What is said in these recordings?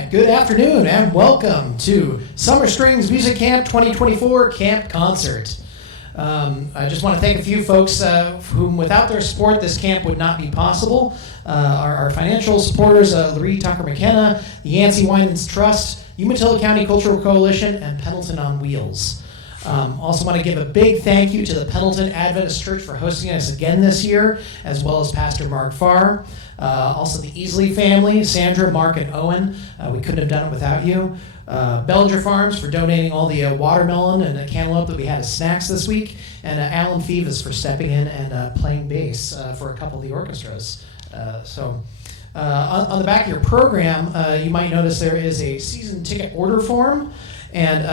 right, good afternoon and welcome to Summer Strings Music Camp 2024 Camp Concert. I just want to thank a few folks whom without their support this camp would not be possible. Our financial supporters, Larry Tucker McKenna, the Yancey Winans Trust, Umatilla County Cultural Coalition, and Pendleton on Wheels. Also want to give a big thank you to the Pendleton Adventist Church for hosting us again this year, as well as Pastor Mark Farr. Also the Easley family, Sandra, Mark, and Owen. We couldn't have done it without you. Bellinger Farms for donating all the watermelon and the cantaloupe that we had as snacks this week. And Alan Fevas for stepping in and playing bass for a couple of the orchestras. On the back of your program, you might notice there is a season ticket order form. And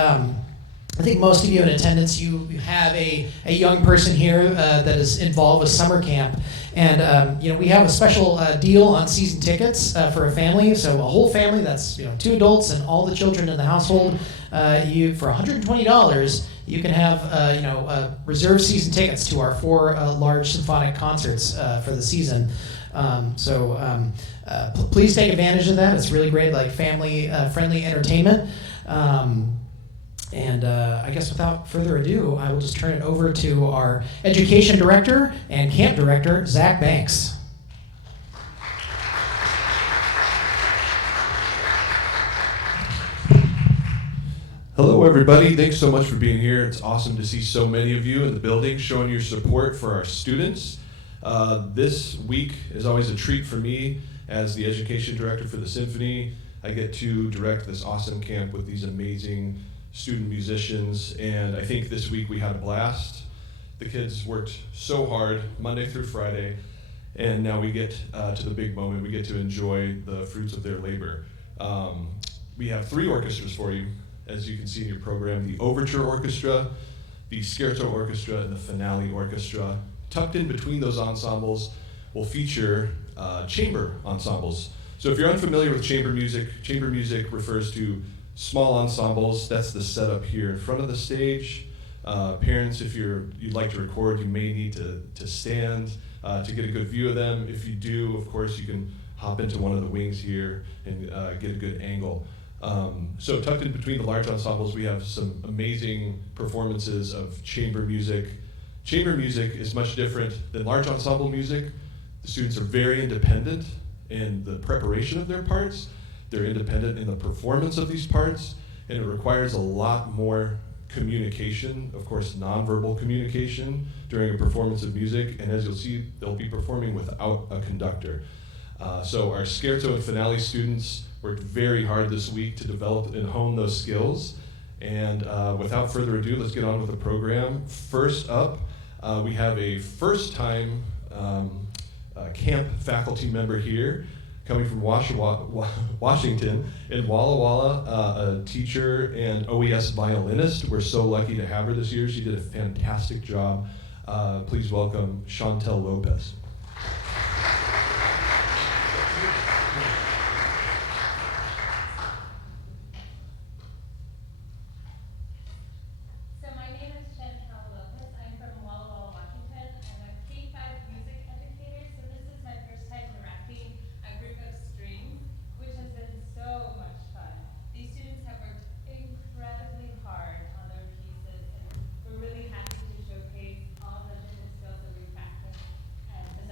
I think most of you in attendance, you have a young person here that is involved with summer camp. And we have a special deal on season tickets for a family. So a whole family, that's 2 adults and all the children in the household, for $120, you can have reserved season tickets to our 4 large symphonic concerts for the season. Please take advantage of that. It's really great, like family friendly entertainment. I guess without further ado, I will just turn it over to our education director and camp director, Zach Banks. Hello, everybody. Thanks so much for being here. It's awesome to see so many of you in the building showing your support for our students. This week is always a treat for me as the education director for the Symphony. I get to direct this awesome camp with these amazing student musicians, and I think this week we had a blast. The kids worked so hard Monday through Friday, and now we get to the big moment. We get to enjoy the fruits of their labor. We have 3 orchestras for you, as you can see in your program: the Overture Orchestra, the Scherzo Orchestra, and the Finale Orchestra. Tucked in between those ensembles will feature chamber ensembles. So if you're unfamiliar with chamber music refers to small ensembles. That's the setup here in front of the stage. Parents, if you'd like to record, you may need to stand to get a good view of them. If you do, of course, you can hop into one of the wings here and get a good angle. So tucked in between the large ensembles, we have some amazing performances of chamber music. Chamber music is much different than large ensemble music. The students are very independent in the preparation of their parts. They're independent in the performance of these parts, and it requires a lot more communication, of course, nonverbal communication during a performance of music, and as you'll see, they'll be performing without a conductor. So our Scherzo and Finale students worked very hard this week to develop and hone those skills, and without further ado, let's get on with the program. First up, we have a first-time camp faculty member here, coming from Washington, in Walla Walla, a teacher and OES violinist. We're so lucky to have her this year. She did a fantastic job. Please welcome Chantel Lopez. So my name is Chantel Lopez. I'm from Walla Walla, Washington. I'm a K-5 music educator, so this is my first time directing a group of strings, which has been so much fun. These students have worked incredibly hard on their pieces, and we're really happy to showcase all the different skills that we practice and to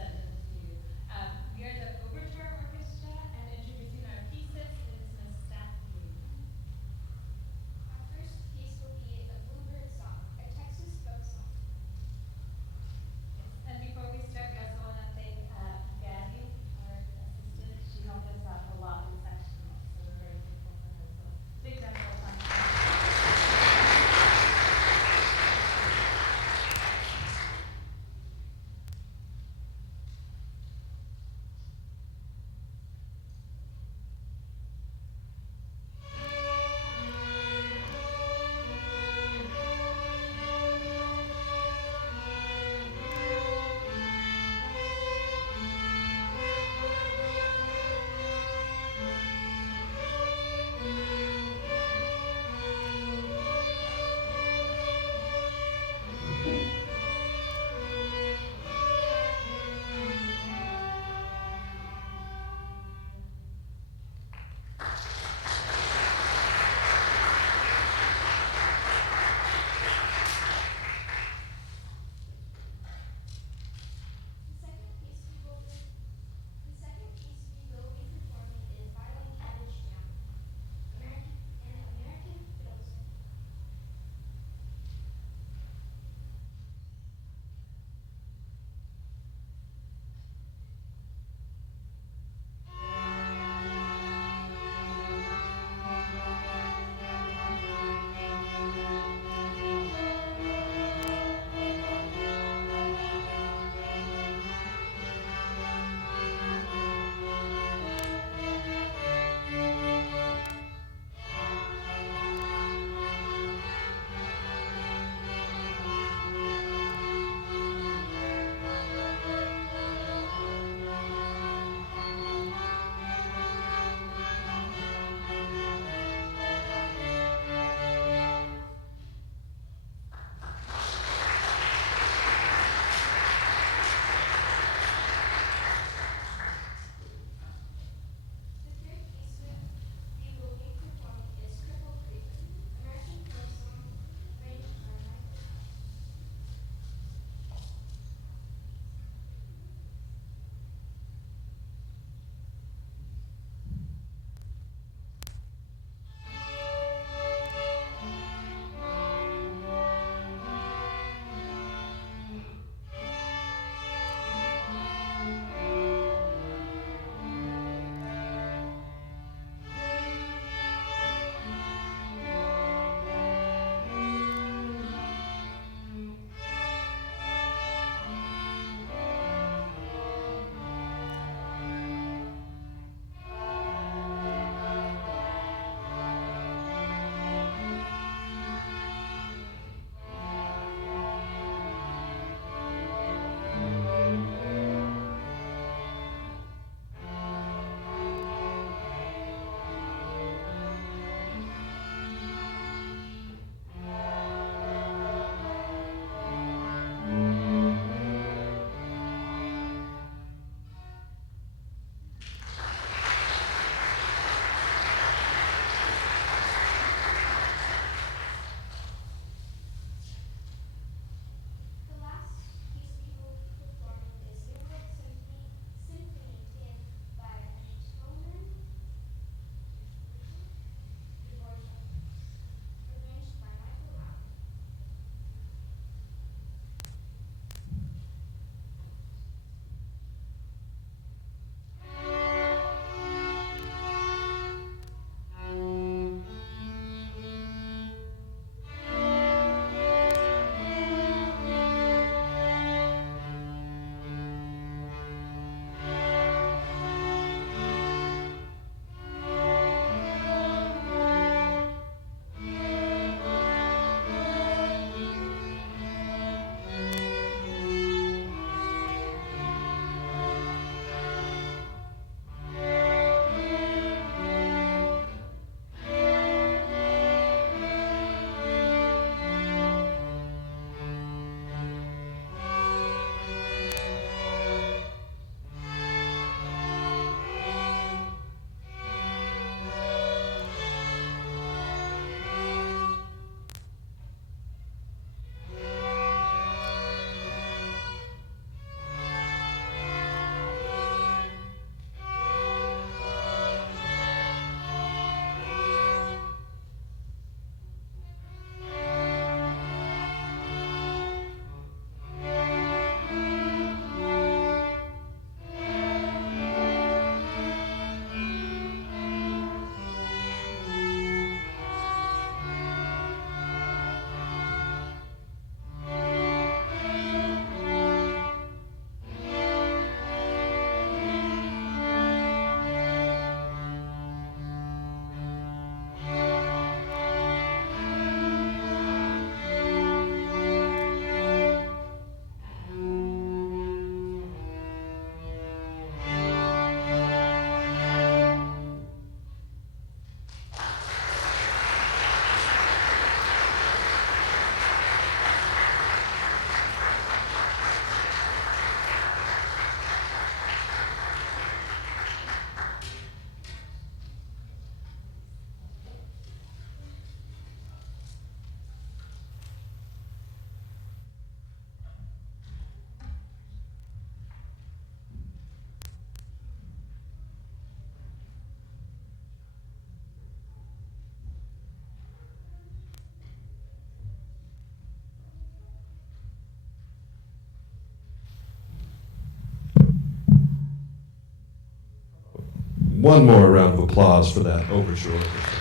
one more round of applause for that overture orchestra.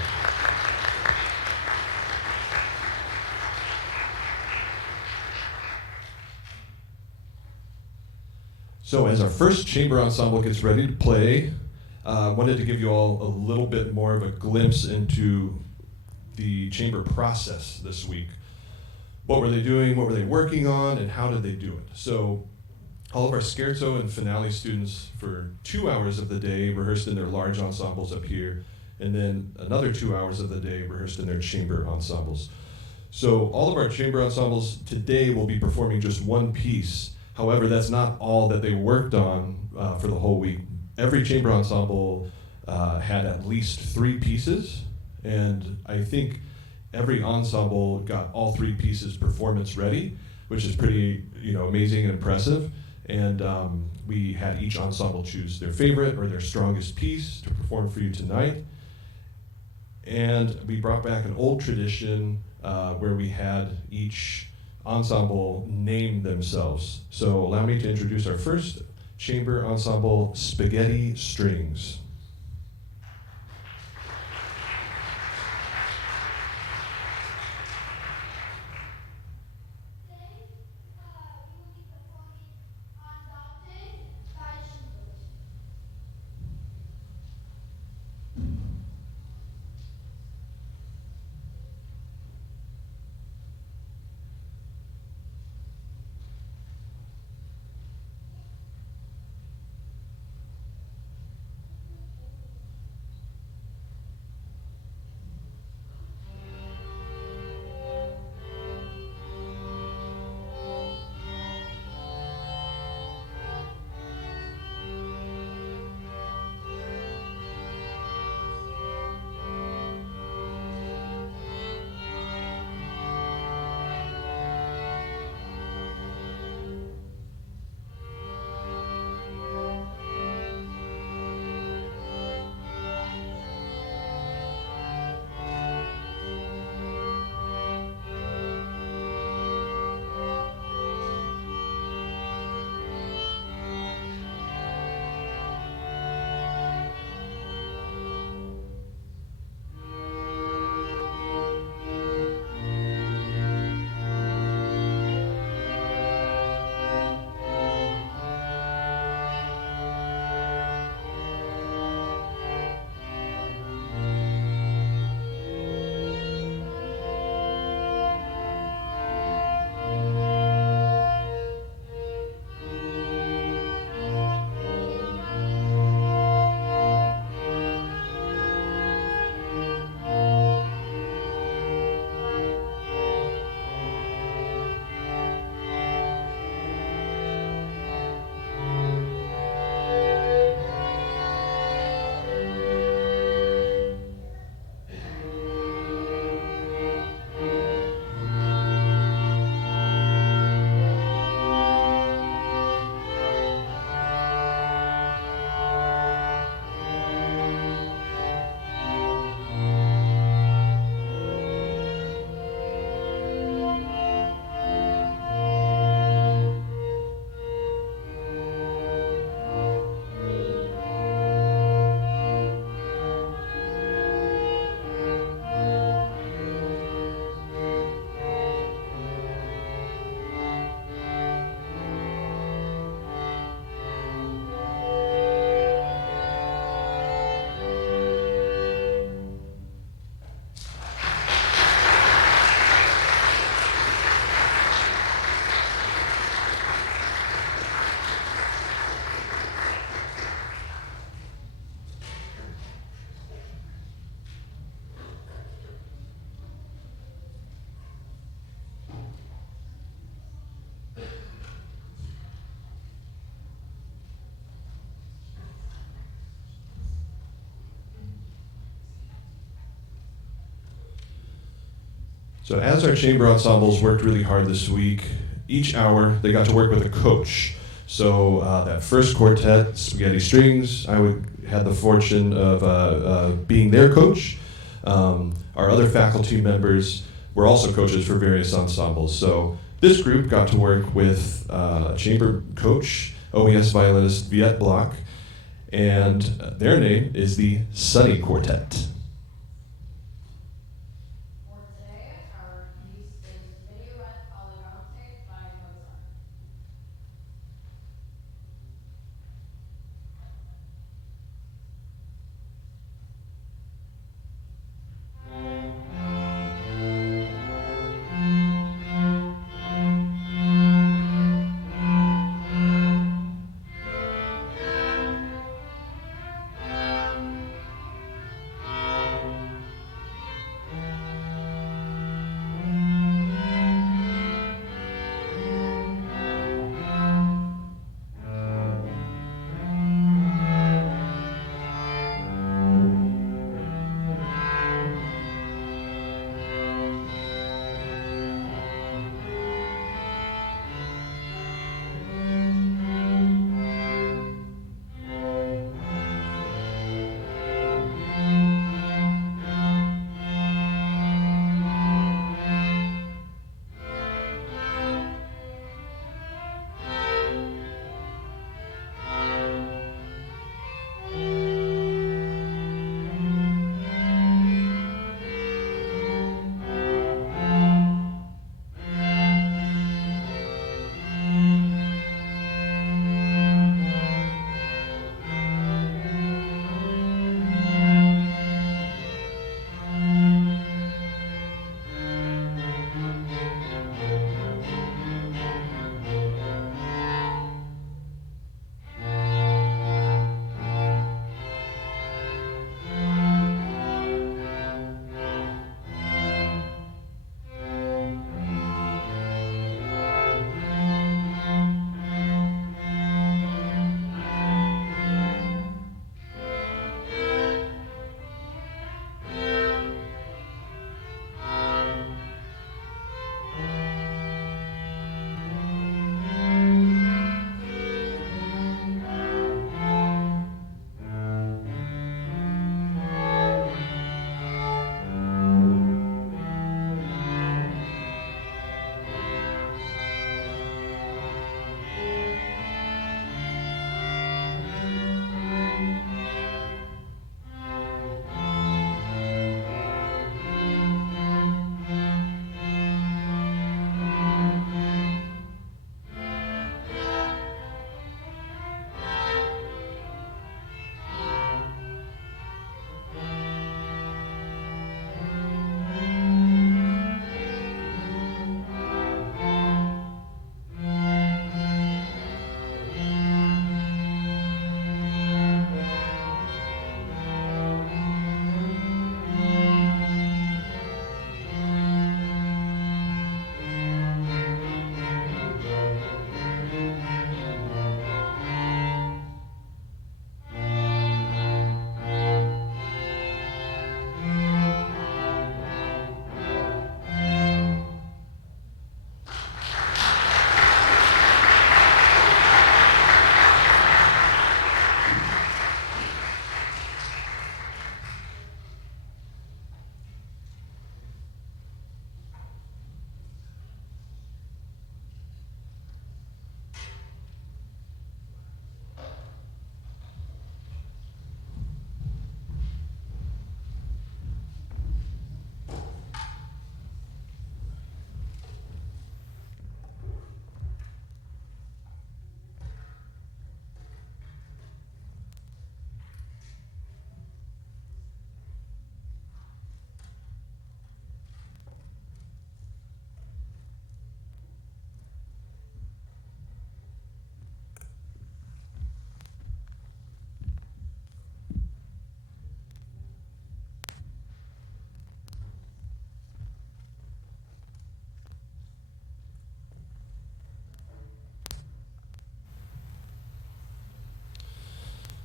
So as our first chamber ensemble gets ready to play, I wanted to give you all a little bit more of a glimpse into the chamber process this week. What were they doing, what were they working on, and how did they do it? So all of our scherzo and finale students for 2 hours of the day rehearsed in their large ensembles up here, and then another 2 hours of the day rehearsed in their chamber ensembles. So all of our chamber ensembles today will be performing just one piece. However, that's not all that they worked on for the whole week. Every chamber ensemble had at least 3 pieces, and I think every ensemble got all 3 pieces performance ready, which is pretty amazing and impressive. And we had each ensemble choose their favorite or their strongest piece to perform for you tonight. And we brought back an old tradition where we had each ensemble name themselves. So allow me to introduce our first chamber ensemble, Spaghetti Strings. So as our chamber ensembles worked really hard this week, each hour they got to work with a coach. So that first quartet, Spaghetti Strings, had the fortune of being their coach. Our other faculty members were also coaches for various ensembles. So this group got to work with a chamber coach, OES violinist Viet Block, and their name is the Sunny Quartet. For today, our piece is Minuet Elegante by Mozart.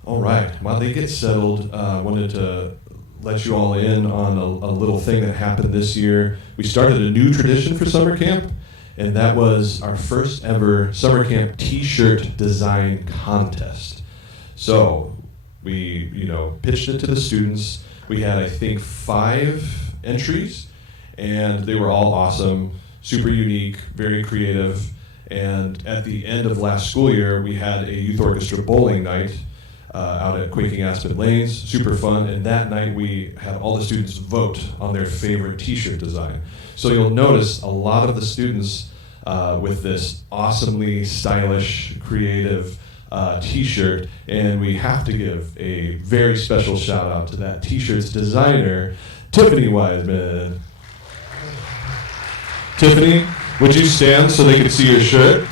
All right. While they get settled, I wanted to let you all in on a little thing that happened this year. We started a new tradition for summer camp, and that was our first ever summer camp T-shirt design contest. So we, pitched it to the students. We had, I think, 5 entries, and they were all awesome, super unique, very creative. And at the end of last school year, we had a youth orchestra bowling night out at Quaking Aspen Lanes. Super fun. And that night we had all the students vote on their favorite t-shirt design. So you'll notice a lot of the students with this awesomely stylish, creative t-shirt, and we have to give a very special shout out to that t-shirt's designer, Tiffany Wiseman. Tiffany, would you stand so they could see your shirt?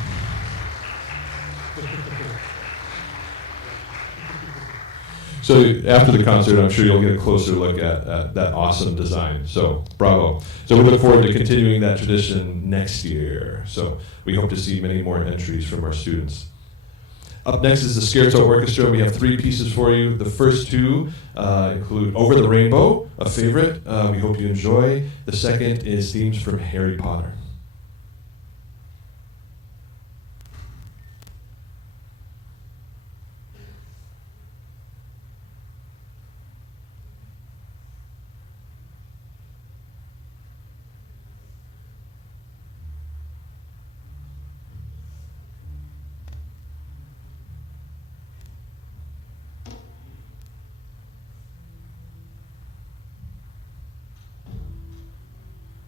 So after the concert, I'm sure you'll get a closer look at that awesome design. So bravo. So we look forward to continuing that tradition next year. So we hope to see many more entries from our students. Up next is the Scherzo Orchestra. We have 3 pieces for you. The first 2 include Over the Rainbow, a favorite. We hope you enjoy. The second is themes from Harry Potter.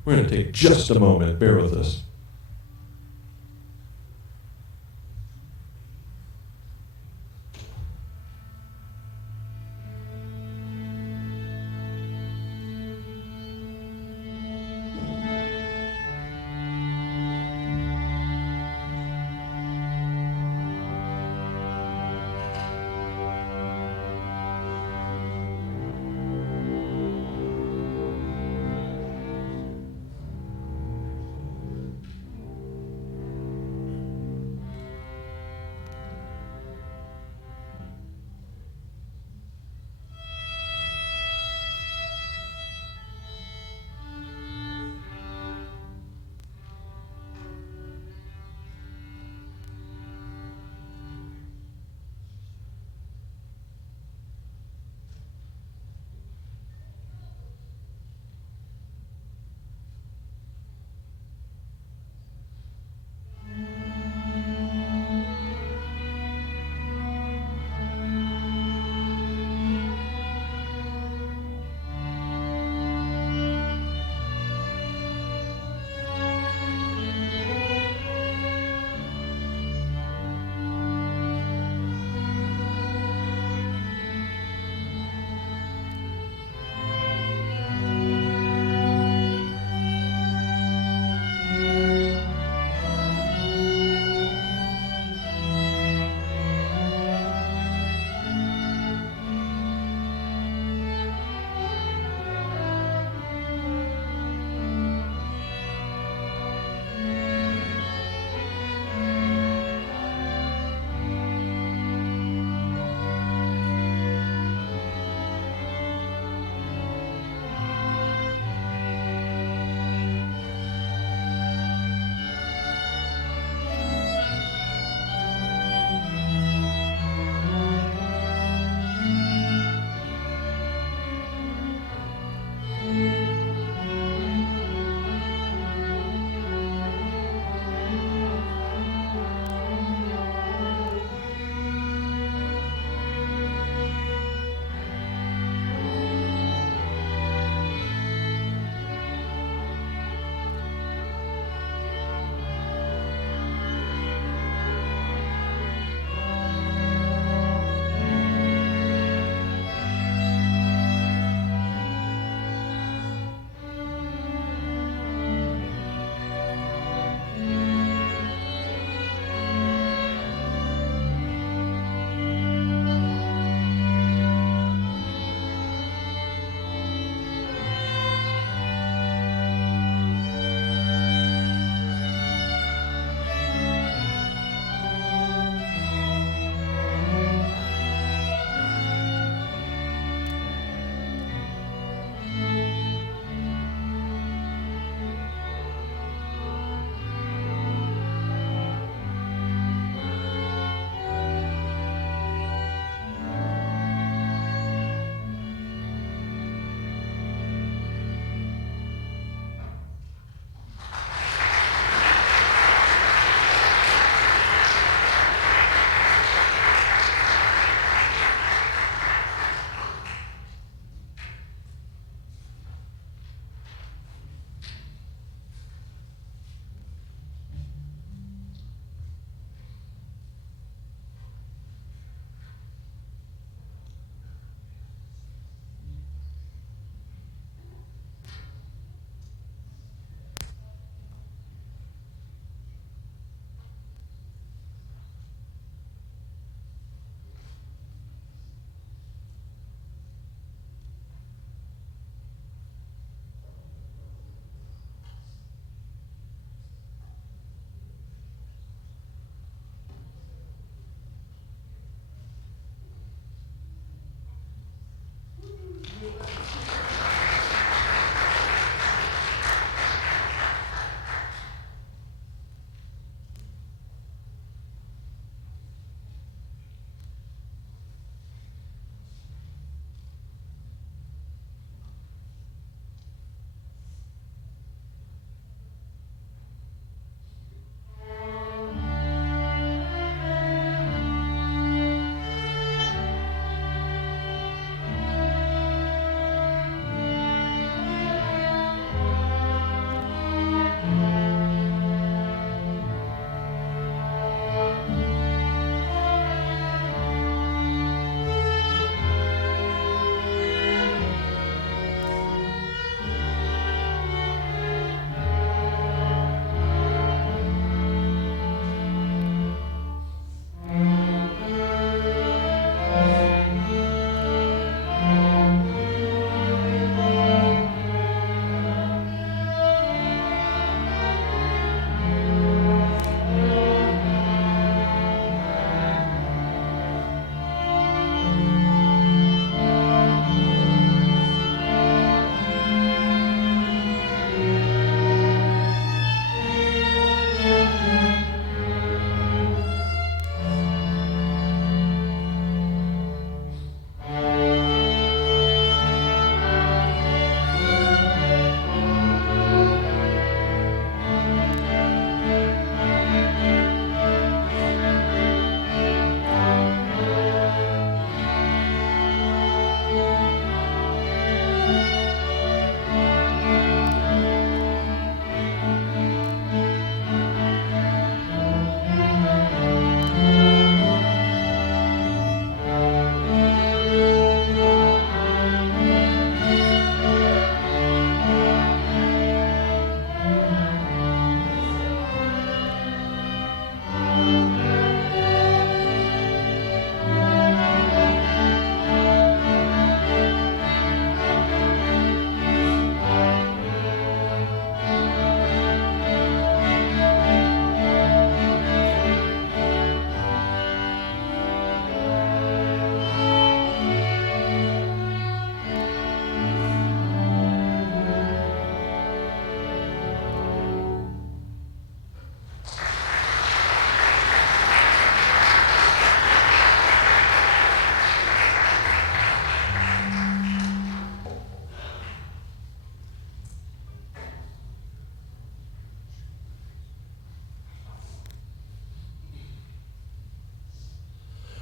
We're going to take just a moment. Bear with us.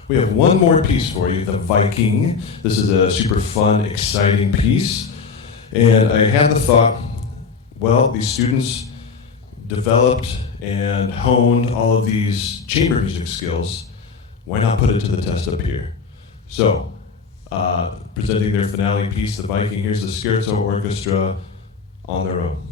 We have one more piece for you, the Viking. This is a super fun, exciting piece. And I had the thought, well, these students developed and honed all of these chamber music skills. Why not put it to the test up here? So, presenting their finale piece, the Viking, here's the Scherzo Orchestra on their own.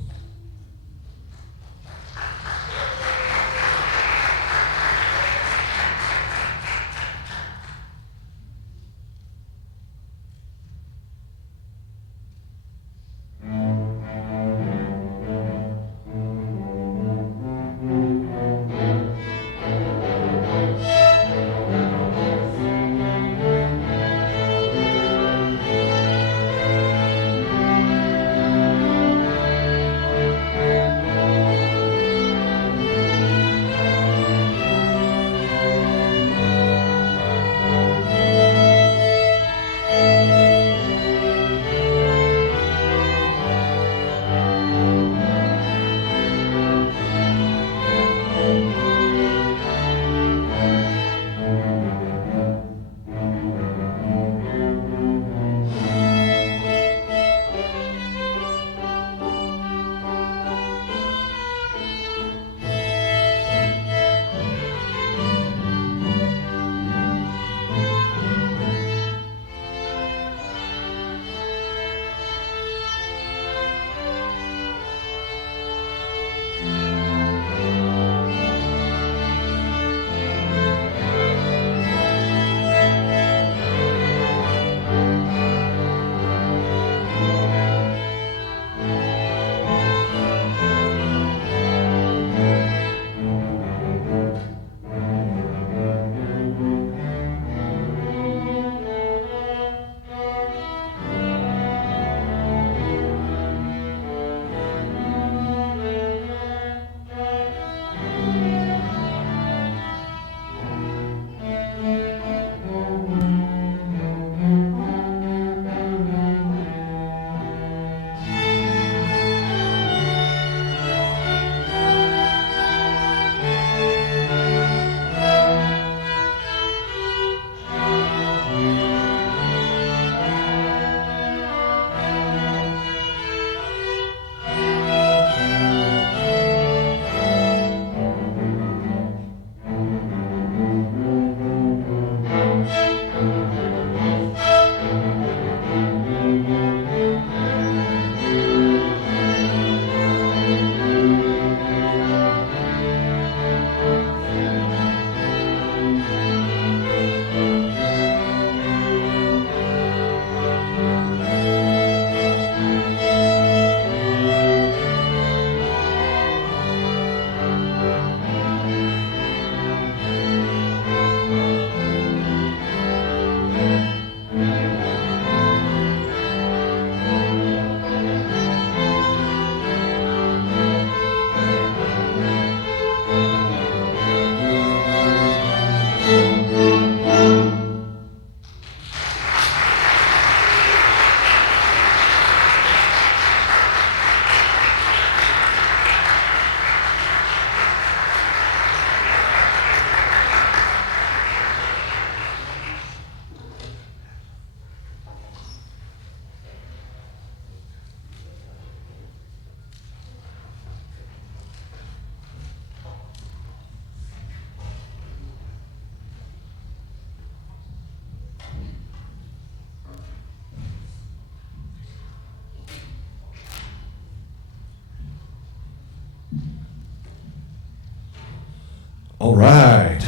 All right.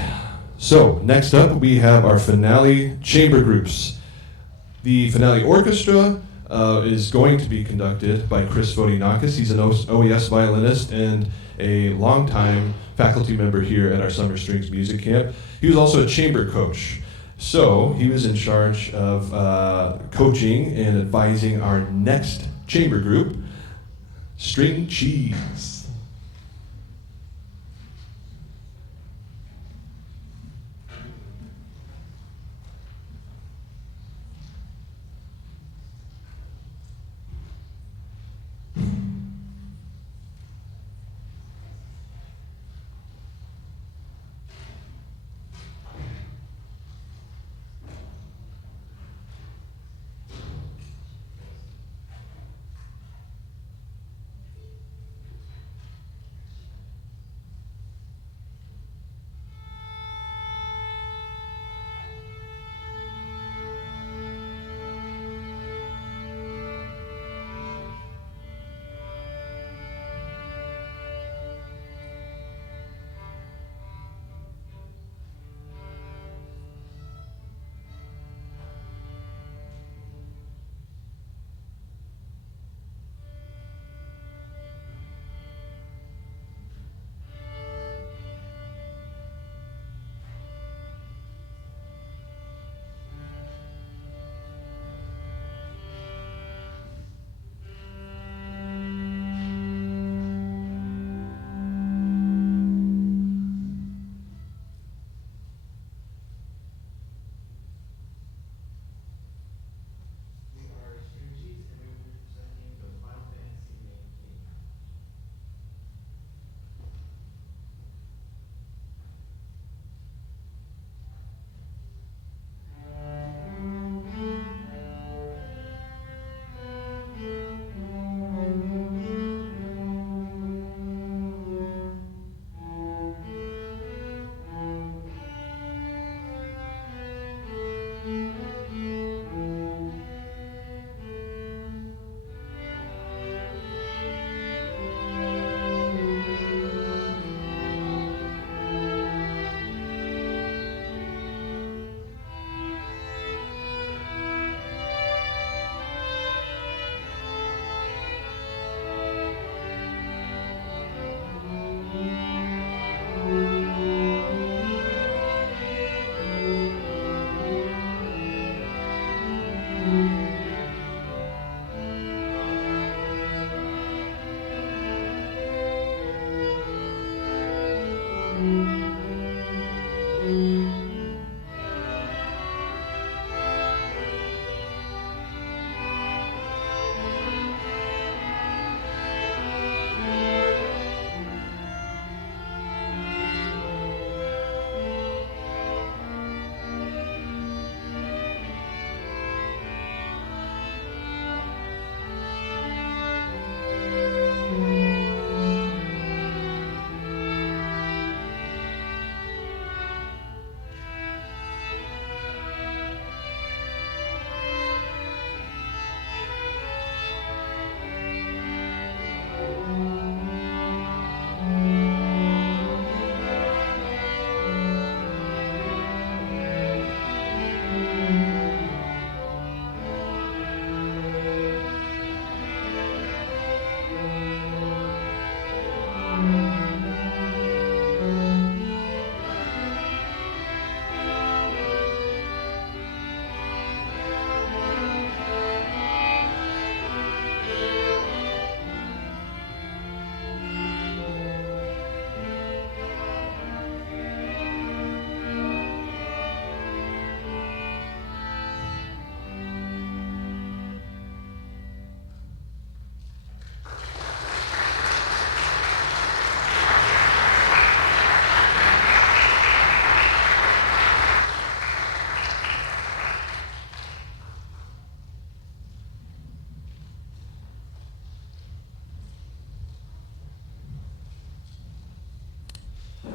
So next up, we have our finale chamber groups. The finale orchestra is going to be conducted by Chris Vodinakis. He's an OES violinist and a longtime faculty member here at our Summer Strings Music Camp. He was also a chamber coach. So he was in charge of coaching and advising our next chamber group, String Cheese.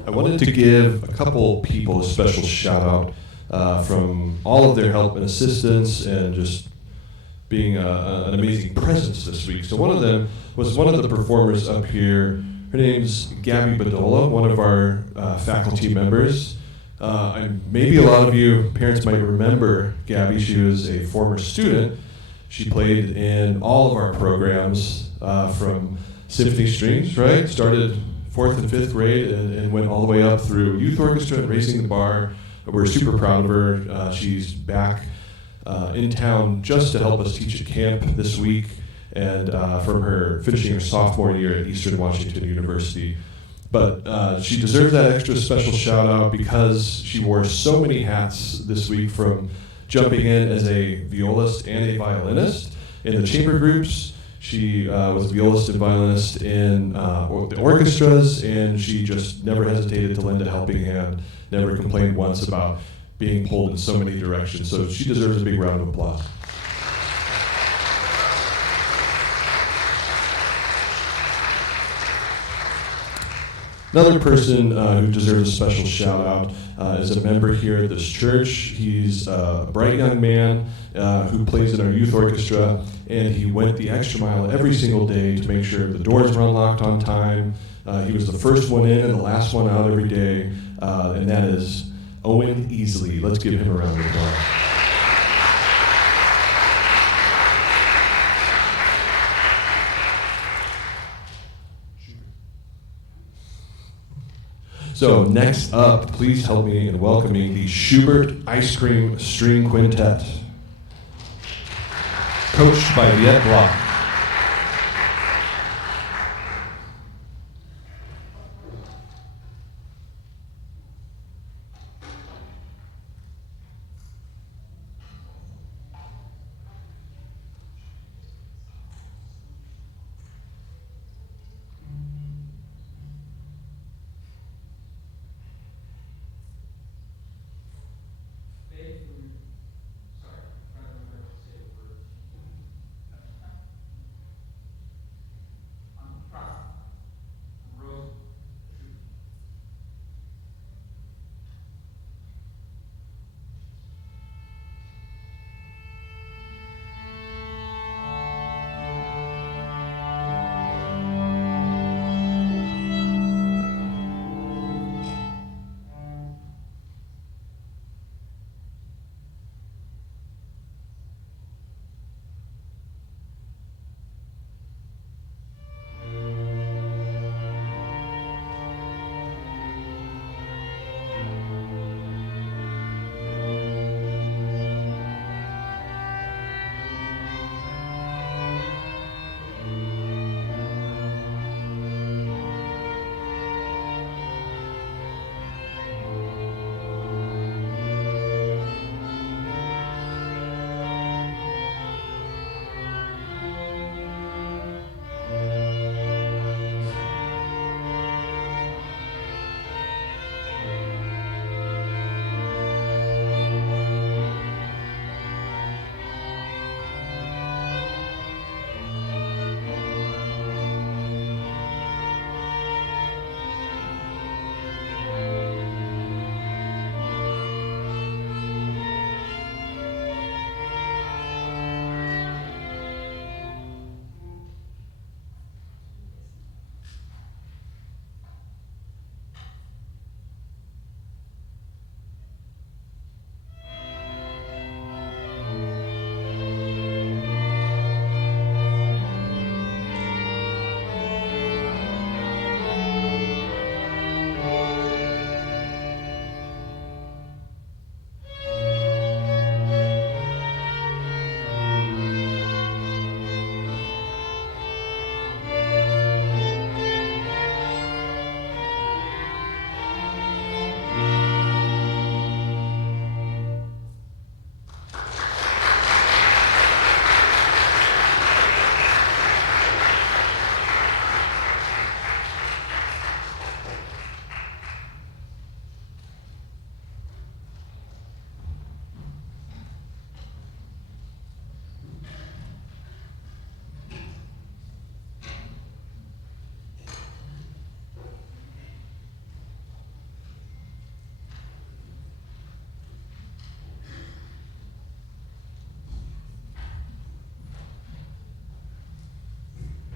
I wanted to give a couple people a special shout out from all of their help and assistance and just being an amazing presence this week. So one of them was one of the performers up here. Her name's Gabby Badola, one of our faculty members. Maybe a lot of you parents might remember Gabby. She was a former student. She played in all of our programs from Symphony Strings, right? Started 4th and 5th grade and went all the way up through youth orchestra and Raising the Bar. We're super proud of her. She's back in town just to help us teach at camp this week, and from her finishing her sophomore year at Eastern Washington University. But she deserves that extra special shout out because she wore so many hats this week, from jumping in as a violist and a violinist in the chamber groups. She was a violist and violinist in the orchestras, and she just never hesitated to lend a helping hand, never complained once about being pulled in so many directions. So she deserves a big round of applause. Another person who deserves a special shout out is a member here at this church. He's a bright young man who plays in our youth orchestra, and he went the extra mile every single day to make sure the doors were unlocked on time. He was the first one in and the last one out every day, and that is Owen Easley. Let's give him a round of applause. So next up, please help me in welcoming the Schubert Ice Cream String Quintet, coached by Viet Block.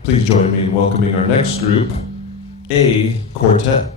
Please join me in welcoming our next group, A Quartet.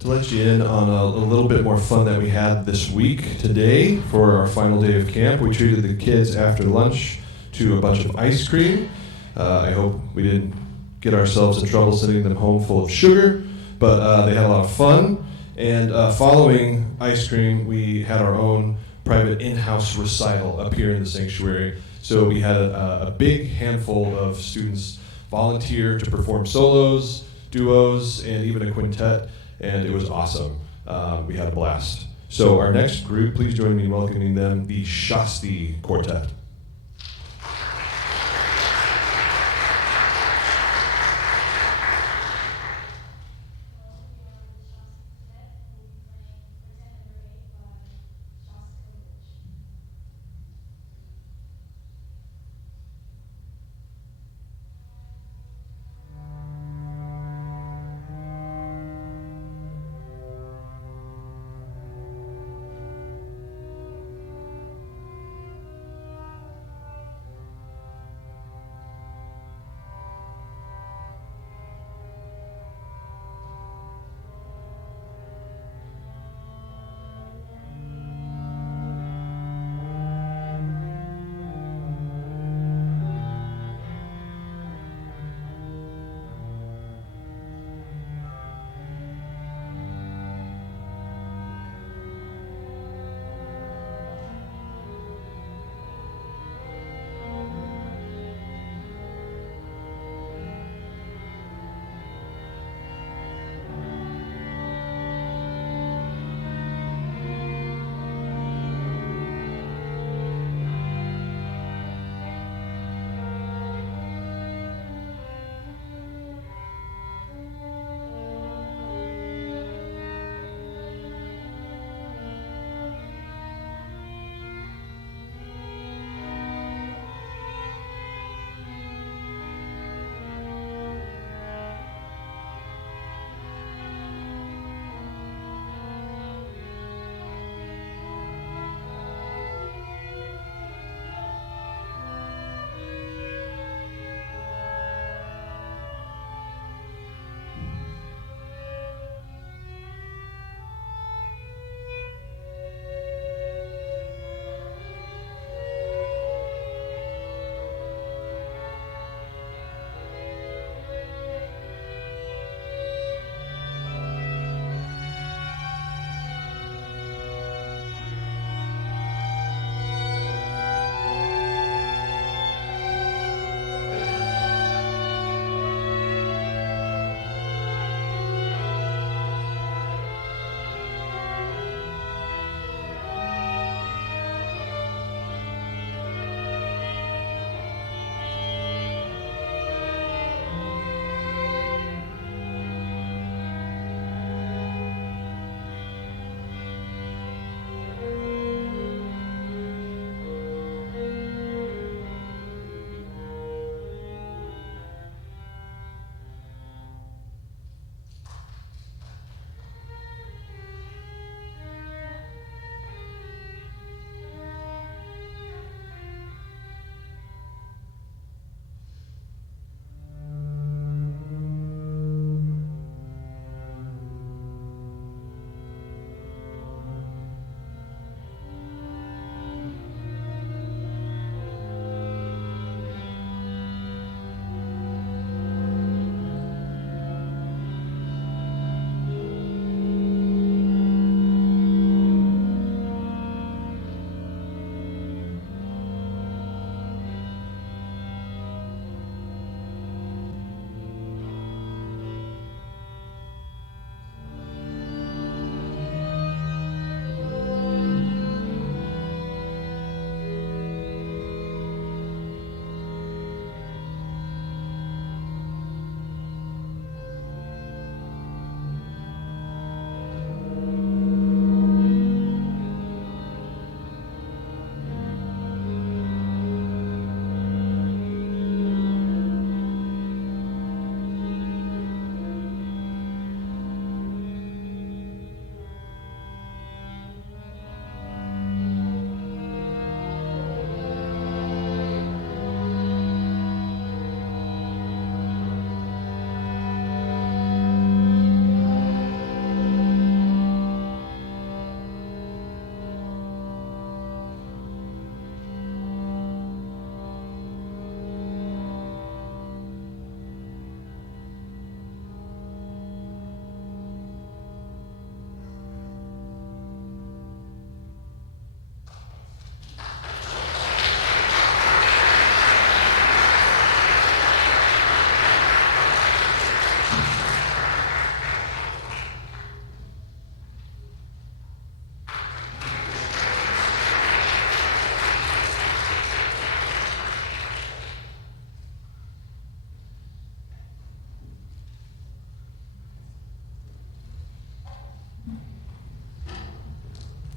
To let you in on a little bit more fun that we had this week today for our final day of camp, we treated the kids after lunch to a bunch of ice cream. I hope we didn't get ourselves in trouble sending them home full of sugar, but they had a lot of fun. And following ice cream, we had our own private in-house recital up here in the sanctuary. So we had a big handful of students volunteer to perform solos, duos, and even a quintet. And it was awesome. We had a blast. So our next group, please join me in welcoming them, the Shasti Quartet.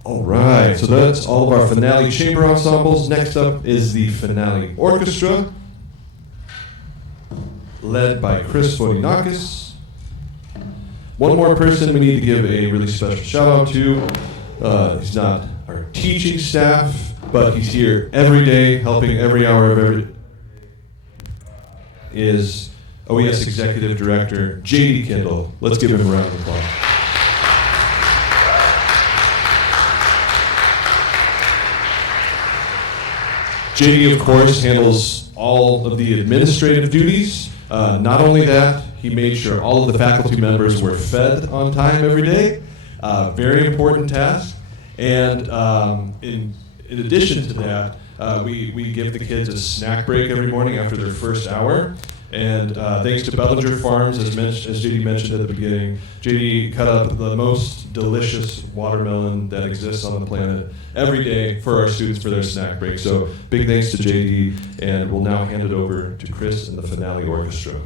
All right, so that's all of our finale chamber ensembles. Next up is the finale orchestra, led by Chris Vodinakis. One more person we need to give a really special shout out to. He's not our teaching staff, but he's here every day, helping every hour of every day. Is OES Executive Director J.D. Kindle. Let's give him a round of applause. JD, of course, handles all of the administrative duties. Not only that, he made sure all of the faculty members were fed on time every day. Very important task. And in addition to that, we give the kids a snack break every morning after their first hour. And thanks to Bellinger Farms, as JD mentioned at the beginning, JD cut up the most delicious watermelon that exists on the planet every day for our students for their snack break. So big thanks to JD, and we'll now hand it over to Chris and the finale orchestra.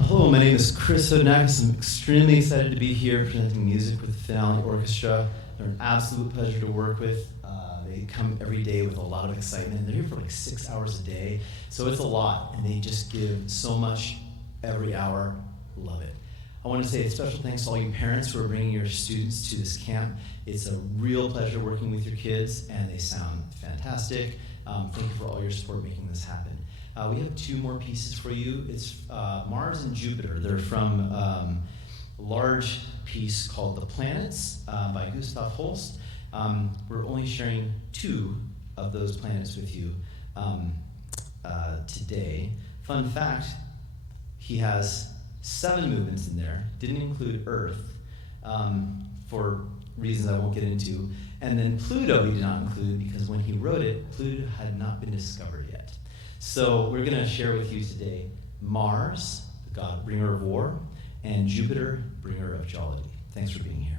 Hello, my name is Chris Vodinakis. I'm extremely excited to be here presenting music with the Finale Orchestra. They're an absolute pleasure to work with. They come every day with a lot of excitement. They're here for like 6 hours a day, so it's a lot, and they just give so much every hour. Love it. I want to say a special thanks to all you parents who are bringing your students to this camp. It's a real pleasure working with your kids, and they sound fantastic. Thank you for all your support making this happen. We have two more pieces for you. It's Mars and Jupiter. They're from a large piece called The Planets by Gustav Holst. We're only sharing 2 of those planets with you today. Fun fact, he has 7 movements in there, didn't include Earth for reasons I won't get into. And then Pluto he did not include because when he wrote it, Pluto had not been discovered yet. So we're going to share with you today Mars, the god bringer of war, and Jupiter, bringer of jollity. Thanks for being here.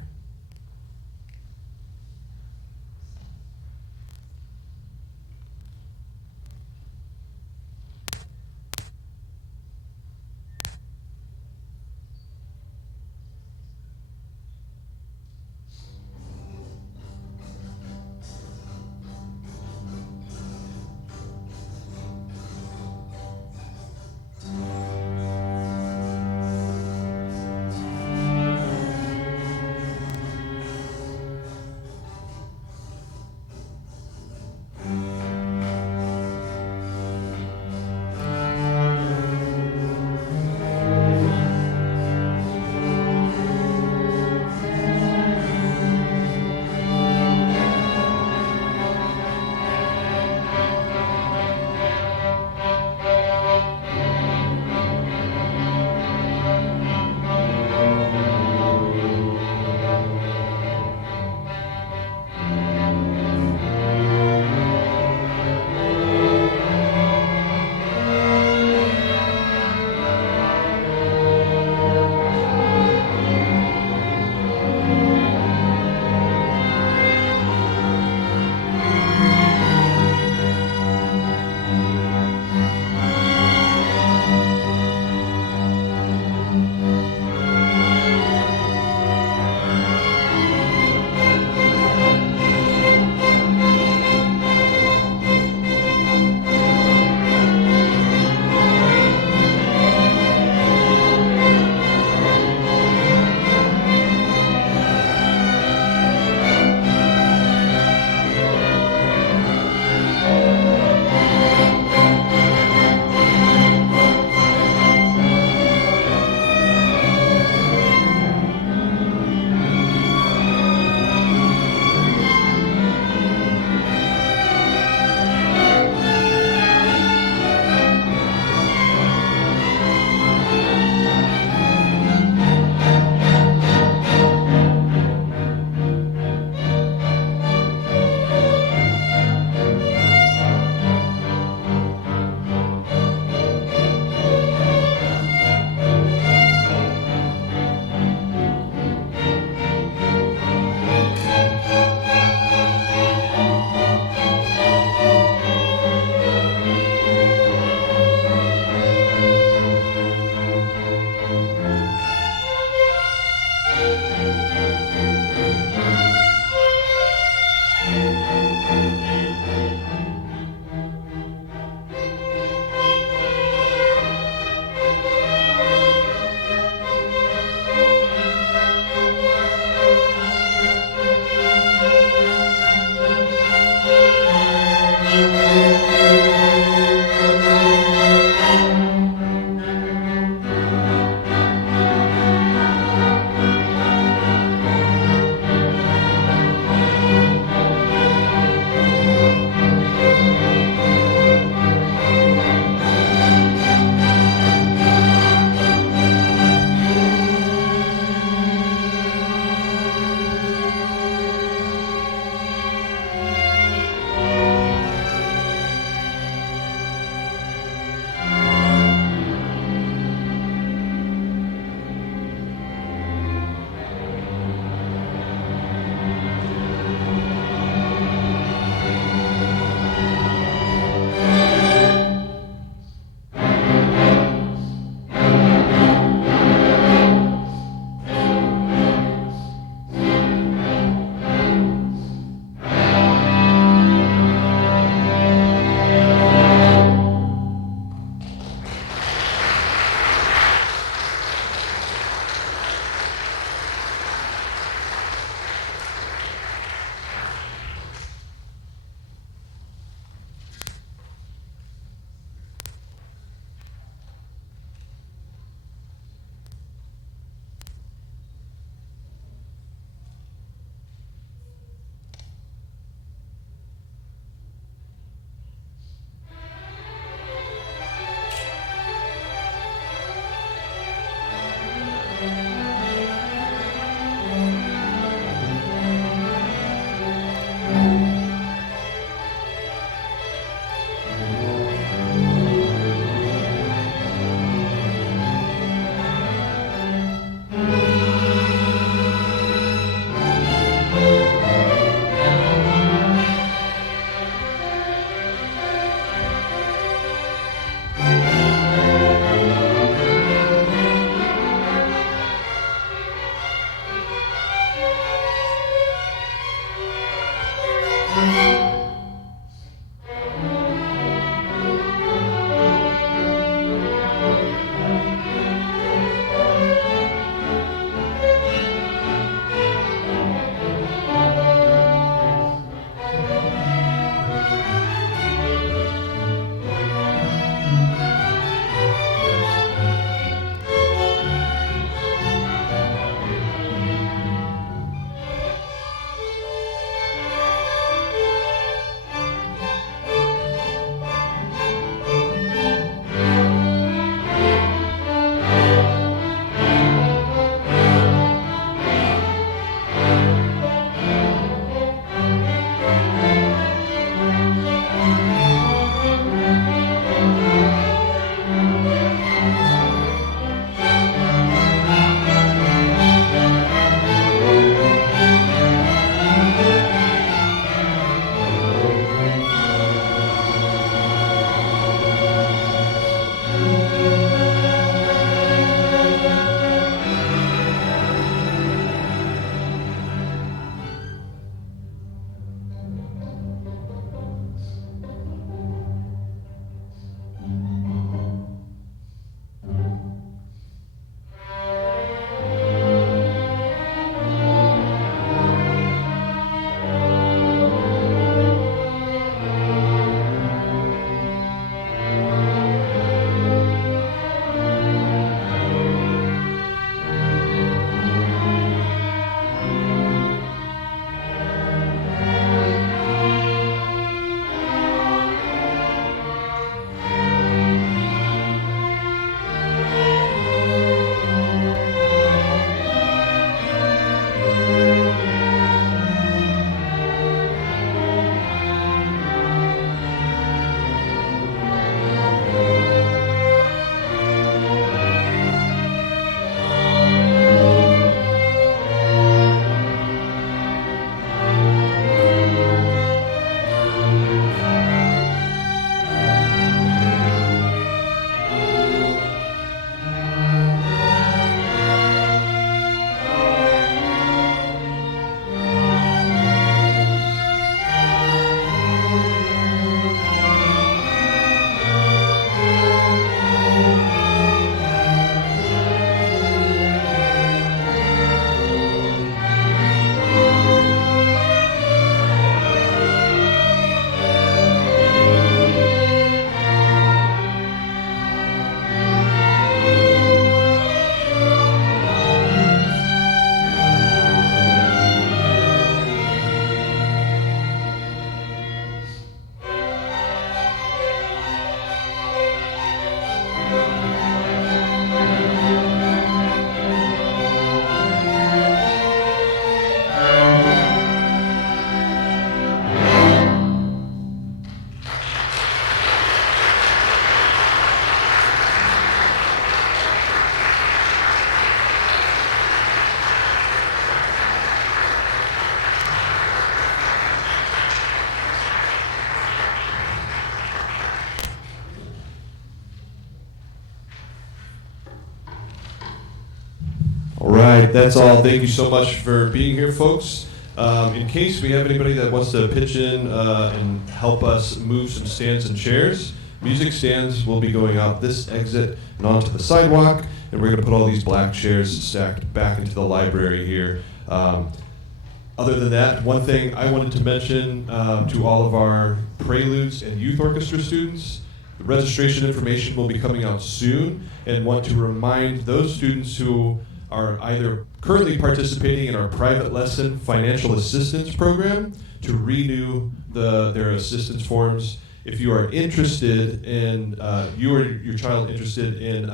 All right, that's all. Thank you so much for being here, folks. In case we have anybody that wants to pitch in and help us move some stands and chairs, music stands will be going out this exit and onto the sidewalk, and we're going to put all these black chairs stacked back into the library here. Other than that, one thing I wanted to mention to all of our Preludes and Youth Orchestra students, the registration information will be coming out soon, and want to remind those students who are either currently participating in our private lesson financial assistance program to renew their assistance forms. If you are interested in, you or your child interested in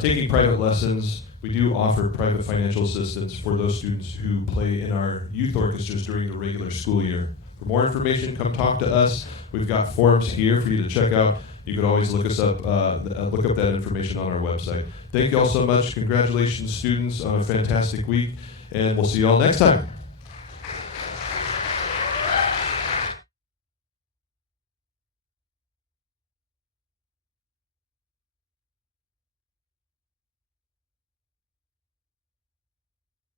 taking private lessons, we do offer private financial assistance for those students who play in our youth orchestras during the regular school year. For more information, come talk to us. We've got forms here for you to check out. You could always look us up, look up that information on our website. Thank you all so much. Congratulations, students, on a fantastic week, and we'll see you all next time.